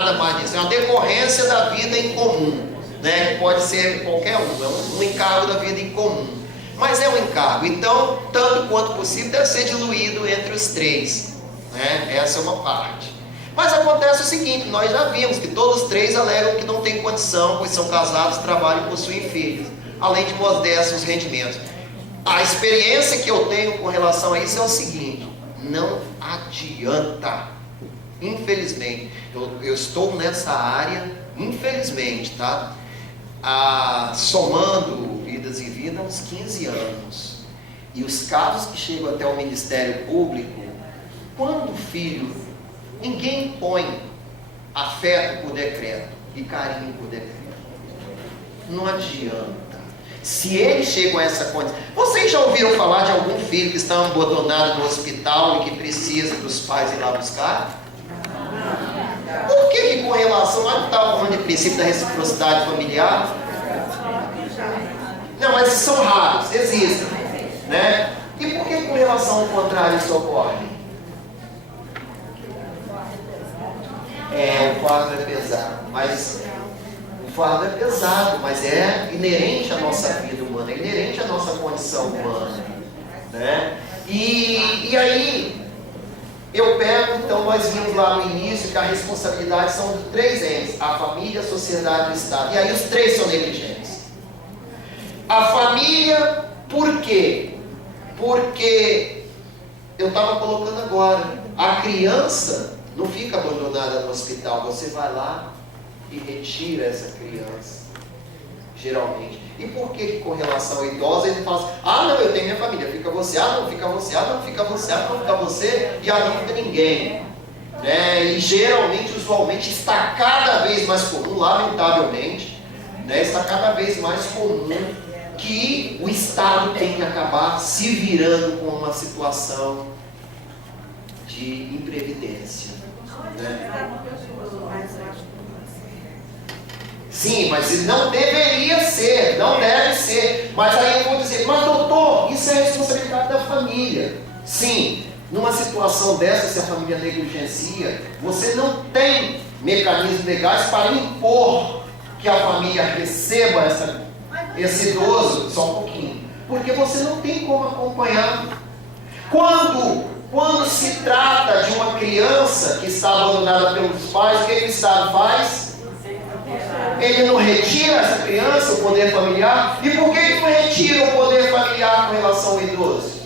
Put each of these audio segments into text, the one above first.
nada mais disso, é uma decorrência da vida em comum, né? Que pode ser qualquer um, é um encargo da vida em comum, mas é um encargo, então, tanto quanto possível, deve ser diluído entre os três, né? Essa é uma parte. Mas acontece o seguinte, nós já vimos que todos os três alegam que não têm condição, pois são casados, trabalham e possuem filhos, além de modestos rendimentos. A experiência que eu tenho com relação a isso é o seguinte: não adianta, infelizmente, eu estou nessa área, infelizmente, tá? Somando idas e vindas, uns 15 anos, e os casos que chegam até o Ministério Público, quando o filho, ninguém impõe afeto por decreto e carinho por decreto, não adianta. Se ele chega a essa condição, vocês já ouviram falar de algum filho que está abandonado no hospital e que precisa dos pais ir lá buscar? Por que com relação, lá não estava falando de princípio da reciprocidade familiar? Não, mas são raros, existem, né? E por que com relação ao contrário isso ocorre? O fardo é pesado, mas o fardo é pesado, mas é inerente à nossa vida humana, é inerente à nossa condição humana, né? E aí eu pego, então nós vimos lá no início que a responsabilidade são de três entes: a família, a sociedade e o Estado. E aí os três são negligentes. A família, por quê? Porque eu estava colocando agora, a criança não fica abandonada no hospital, você vai lá e retira essa criança, geralmente. E por que com relação ao idoso ele fala assim: ah não, eu tenho minha família, fica você, ah não, fica você, ah não, fica você, ah não, fica você, e ah não, fica ninguém, né? E geralmente, usualmente, está cada vez mais comum, lamentavelmente, né? Está cada vez mais comum que o Estado tem que acabar se virando com uma situação de imprevidência, né? Sim, mas não deveria ser, não deve ser. Mas aí eu vou dizer: mas doutor, isso é responsabilidade da família. Sim, numa situação dessa, se a família negligencia, você não tem mecanismos legais para impor que a família receba esse idoso, só um pouquinho, porque você não tem como acompanhar. Quando se trata de uma criança que está abandonada pelos pais, o que o Estado faz? Ele não retira essa criança, o poder familiar. E por que ele não retira o poder familiar com relação ao idoso?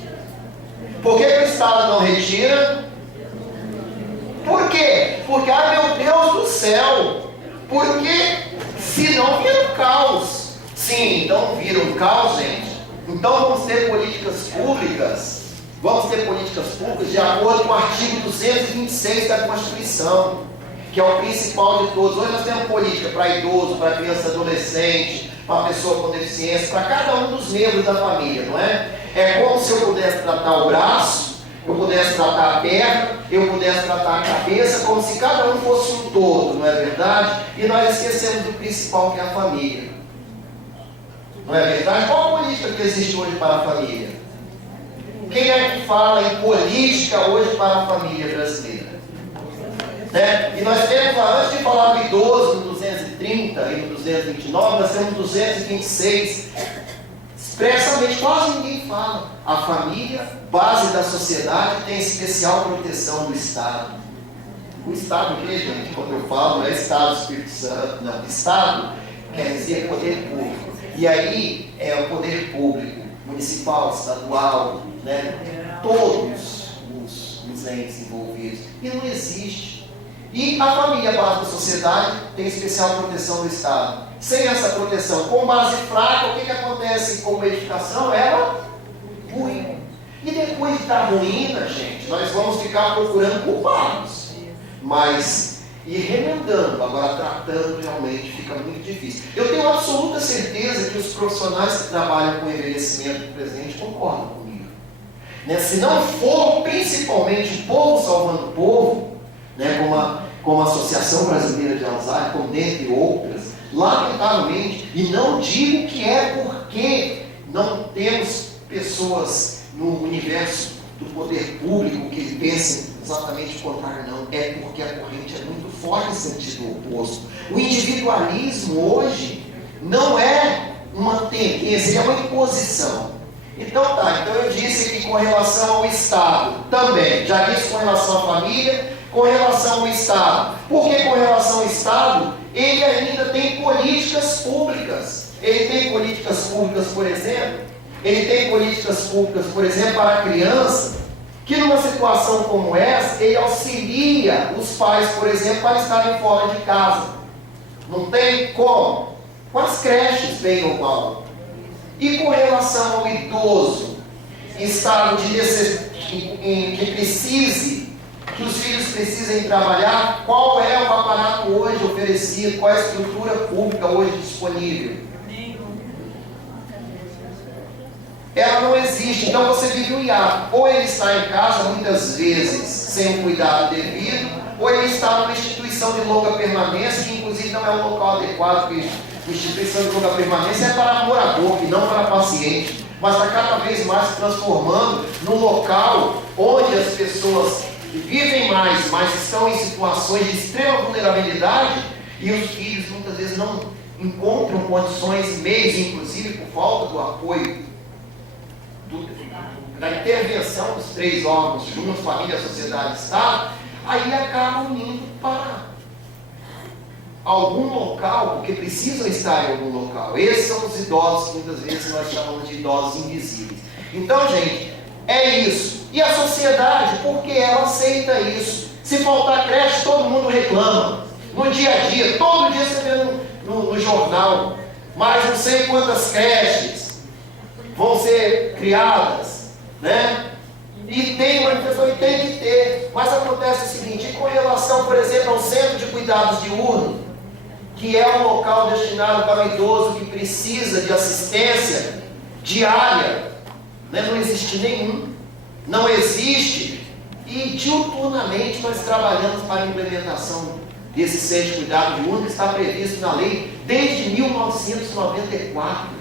Por que o Estado não retira? Por quê? Porque, meu Deus do céu, porque senão vira um caos. Sim, então vira um caos, gente. Então vamos ter políticas públicas. Vamos ter políticas públicas de acordo com o artigo 226 da Constituição, que é o principal de todos. Hoje nós temos política para idoso, para criança e adolescente, para pessoa com deficiência, para cada um dos membros da família, não é? É como se eu pudesse tratar o braço, eu pudesse tratar a perna, eu pudesse tratar a cabeça, como se cada um fosse um todo, não é verdade? E nós esquecemos do principal, que é a família. Não é verdade? Qual a política que existe hoje para a família? Quem é que fala em política hoje para a família brasileira? Né? E nós temos, antes de falar do idoso, no 230 e no 229, nós temos 226. Expressamente, quase ninguém fala. A família, base da sociedade, tem especial proteção do Estado. O Estado, o que, gente? Quando eu falo, não é Estado do Espírito Santo, não. Estado quer dizer poder público. E aí é o poder público, municipal, estadual, né? Todos os entes envolvidos. E não existe. E a família, base da sociedade, tem especial proteção do Estado. Sem essa proteção, com base fraca, o que acontece com a edificação? Ela ruim. E depois da ruína, gente, nós vamos ficar procurando culpados. Mas, e remendando, agora tratando realmente fica muito difícil. Eu tenho absoluta certeza que os profissionais que trabalham com envelhecimento presente concordam comigo. Né? Se não for principalmente o povo salvando o povo, né, como a Associação Brasileira de Alzheimer, como dentre outras, lamentavelmente, e não digo que é porque não temos pessoas no universo do poder público que pensem exatamente o contrário, não. É porque a corrente é muito forte em sentido oposto. O individualismo hoje não é uma tendência, é uma imposição. Então então eu disse que com relação ao Estado também, já disse com relação à família, com relação ao Estado. Porque com relação ao Estado, ele ainda tem políticas públicas. Ele tem políticas públicas, por exemplo, para a criança, que numa situação como essa, ele auxilia os pais, por exemplo, para estarem fora de casa. Não tem como. Com as creches, bem ou mal. E com relação ao idoso, em estado que precise, que os filhos precisem trabalhar, qual é o aparato hoje oferecido, qual é a estrutura pública hoje disponível? Ela não existe, então você vive um hiato. Ou ele está em casa, muitas vezes, sem um cuidado devido, ou ele está numa instituição de longa permanência, que inclusive não é um local adequado, porque instituição de longa permanência é para morador, e não para paciente, mas está cada vez mais se transformando num local onde as pessoas vivem mais, mas estão em situações de extrema vulnerabilidade, e os filhos muitas vezes não encontram condições, meios, inclusive por falta do apoio da intervenção dos três órgãos juntos, família, sociedade e Estado, aí acabam indo para algum local, porque precisam estar em algum local. Esses são os idosos que muitas vezes nós chamamos de idosos invisíveis. Então, gente, é isso. E a sociedade, porque ela aceita isso. Se faltar creche, todo mundo reclama. No dia a dia, todo dia você vê no jornal, mais não sei quantas creches vão ser criadas, né? E tem manifestação, e tem que ter. Mas acontece o seguinte, com relação, por exemplo, ao centro de cuidados diurno, que é um local destinado para o idoso que precisa de assistência diária, né? Não existe nenhum, não existe, e diuturnamente nós trabalhamos para a implementação desse centro de cuidado diurno, que está previsto na lei desde 1994.